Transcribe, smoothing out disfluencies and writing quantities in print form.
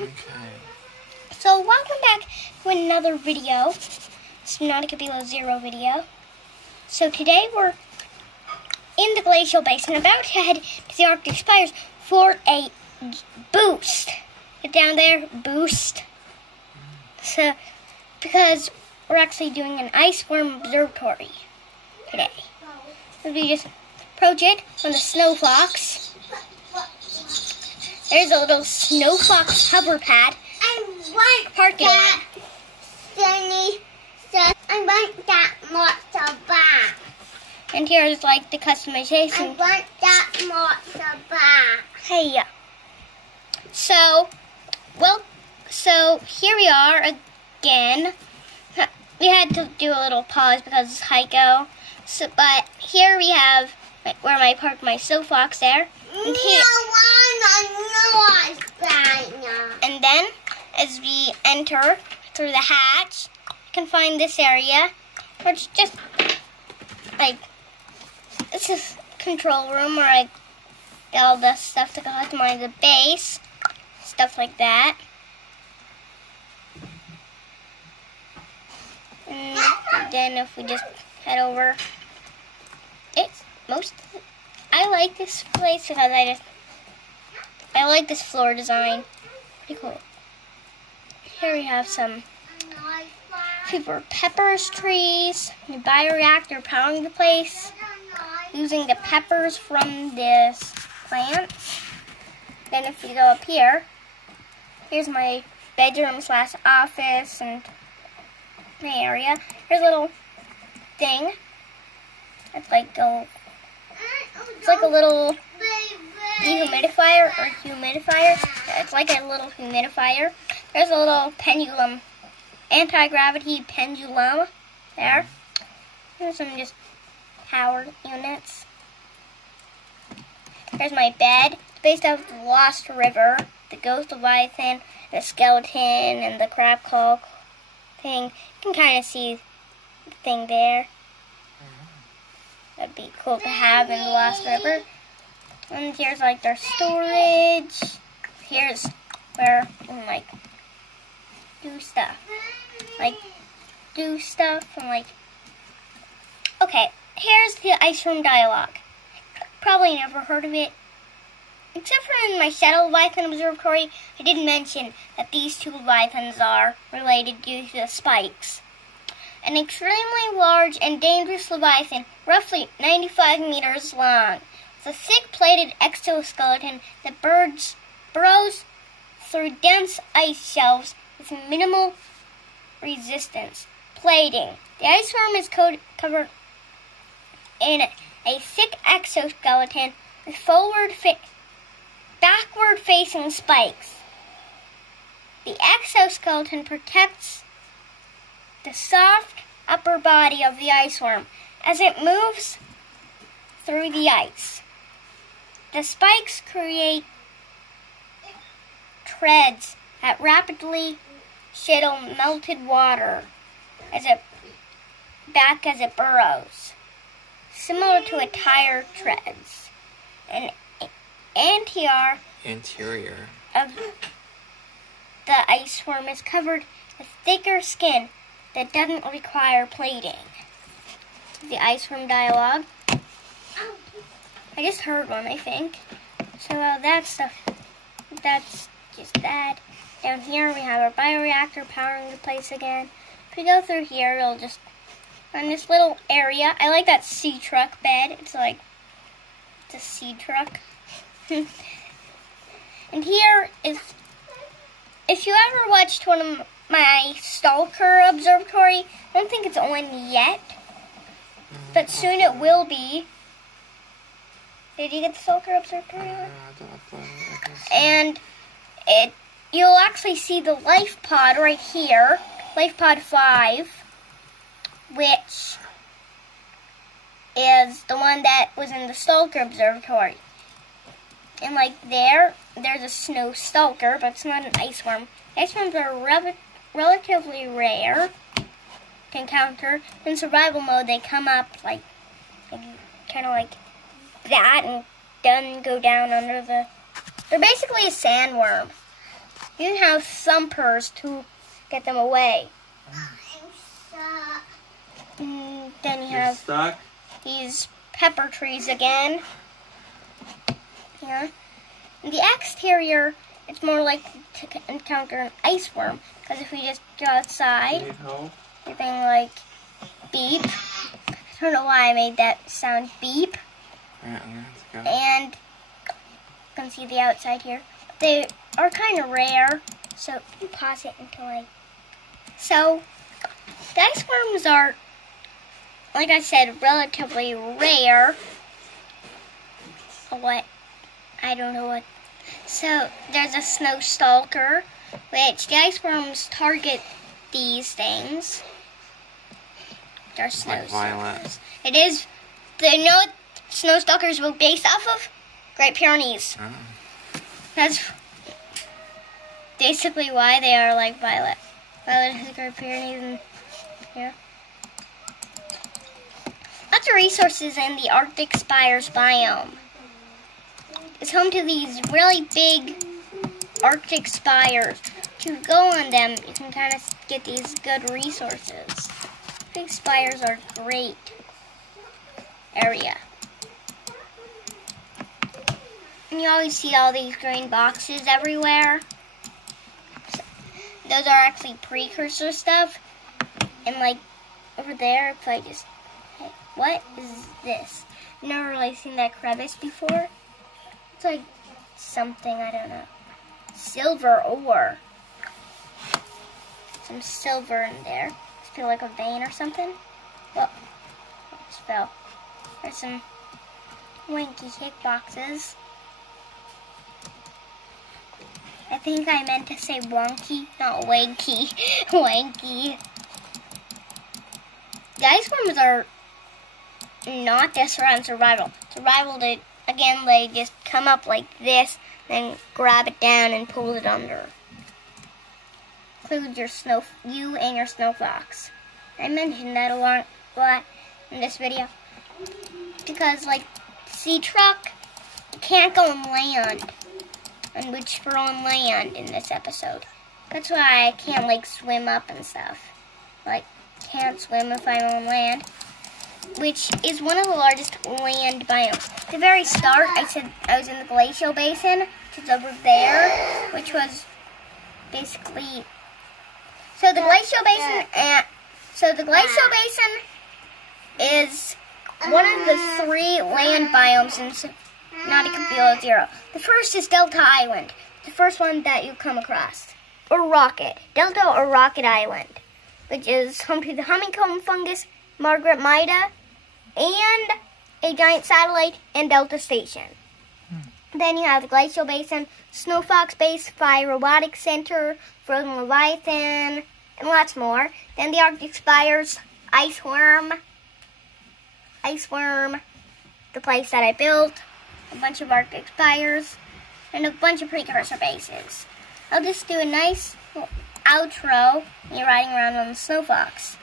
Okay. So welcome back to another video, Subnautica Below Zero video. So today we're in the glacial basin, about to head to the Arctic Spires for a boost. Get down there, boost. So, because we're actually doing an ice worm observatory today. So we just approach it on the snow fox. There's a little snow fox hover pad. Parking lot. I want that monster back. And here's like the customization. I want that monster back. Hey. So here we are again. We had to do a little pause because it's Heiko. So, but here we have where I parked my snow fox there. And then, as we enter through the hatch, you can find this area, which just like this is control room where I get all the stuff to customize the base, stuff like that. And then if we just head over, I like this place because I like this floor design. Pretty cool. Here we have some super peppers trees, the bioreactor powering the place, using the peppers from this plant. Then if you go up here, here's my bedroom / office and my area. Here's a little thing. It's like a little dehumidifier or humidifier. It's like a little humidifier. There's a little pendulum, anti-gravity pendulum there. Here's some just power units. There's my bed. It's based off the Lost River, the ghost leviathan, the skeleton, and the crab claw thing. You can kind of see the thing there. That'd be cool to have in the Lost River. And here's like their storage. Here's where you can like do stuff. Okay, here's the ice room dialogue. Probably never heard of it. Except for in my Shadow Leviathan Observatory, I did mention that these two leviathans are related due to the spikes. An extremely large and dangerous leviathan, roughly 95 meters long, with a thick-plated exoskeleton that burrows through dense ice shelves with minimal resistance. Plating. The ice worm is covered in a thick exoskeleton with backward-facing spikes. The exoskeleton protects the soft upper body of the ice worm as it moves through the ice. The spikes create treads that rapidly shuttle melted water as it burrows, similar to a tire treads. An anterior of the ice worm is covered with thicker skin that doesn't require plating. The ice worm dialogue. I just heard one, I think. So that's just that. Down here we have our bioreactor powering the place again. If we go through here, it'll just on this little area. I like that sea truck bed. It's like a sea truck. And here is, if you ever watched one of my Stalker Observatory, I don't think it's on yet, but soon it will be. Did you get the Stalker Observatory on? And you'll actually see the life pod right here, life pod 5, which is the one that was in the Stalker Observatory. And like there's a snow stalker, but it's not an ice worm. Ice worms are relatively rare to encounter. In survival mode, they come up like kind of like that and then go down under the... They're basically a sandworm. You can have thumpers to get them away. I'm stuck. And then you You're have stuck? these pepper trees again. Yeah. In the exterior, it's more likely to encounter an ice worm, because if we just go outside, You need help? everything like beep. I don't know why I made that sound beep. Let's go. And you can see the outside here. They are kind of rare, so pause it until I... So, the ice worms are, like I said, relatively rare. What? I don't know what. So, there's a snow stalker, which the ice worms target these things. They're snow Like violet. stalkers. It is, you know what snow stalkers were based off of? Great Pyrenees. Oh. That's basically why they are like violet. Violet has Great Pyrenees and here. Lots of resources in the Arctic Spires biome. It's home to these really big Arctic spires. To go on them, you can kind of get these good resources. Arctic spires are a great area. And you always see all these green boxes everywhere. Those are actually precursor stuff. And like over there, if I just, hey, what is this? I've never really seen that crevice before. It's like something, I don't know. Silver ore. Some silver in there. I feel like a vein or something. Oh, it just fell. There's some wanky kick boxes. I think I meant to say wonky, not wanky. Wanky. The ice worms are not just around survival. Survival, they just come up like this, then grab it down and pull it under. Include you and your snow fox. I mentioned that a lot in this video. Because, like, sea truck can't go on land. And which we're on land in this episode. That's why I can't, like, swim up and stuff. Like, can't swim if I'm on land. Which is one of the largest land biomes. At the very start, I said I was in the glacial basin, which is over there, which was basically... So the glacial basin is one of the 3 land biomes in Subnautica Below Zero. The first is Delta Island, the first one that you come across. Or Rocket. Delta or Rocket Island, which is home to the honeycomb fungus, Margaret Mida, and a giant satellite and Delta Station. Then you have the Glacial Basin, Snow Fox Base, Fire Robotics Center, Frozen Leviathan, and lots more. Then the Arctic Spires, Ice Worm, the place that I built, a bunch of Arctic Spires, and a bunch of precursor bases. I'll just do a nice little outro when you're riding around on the Snow Fox.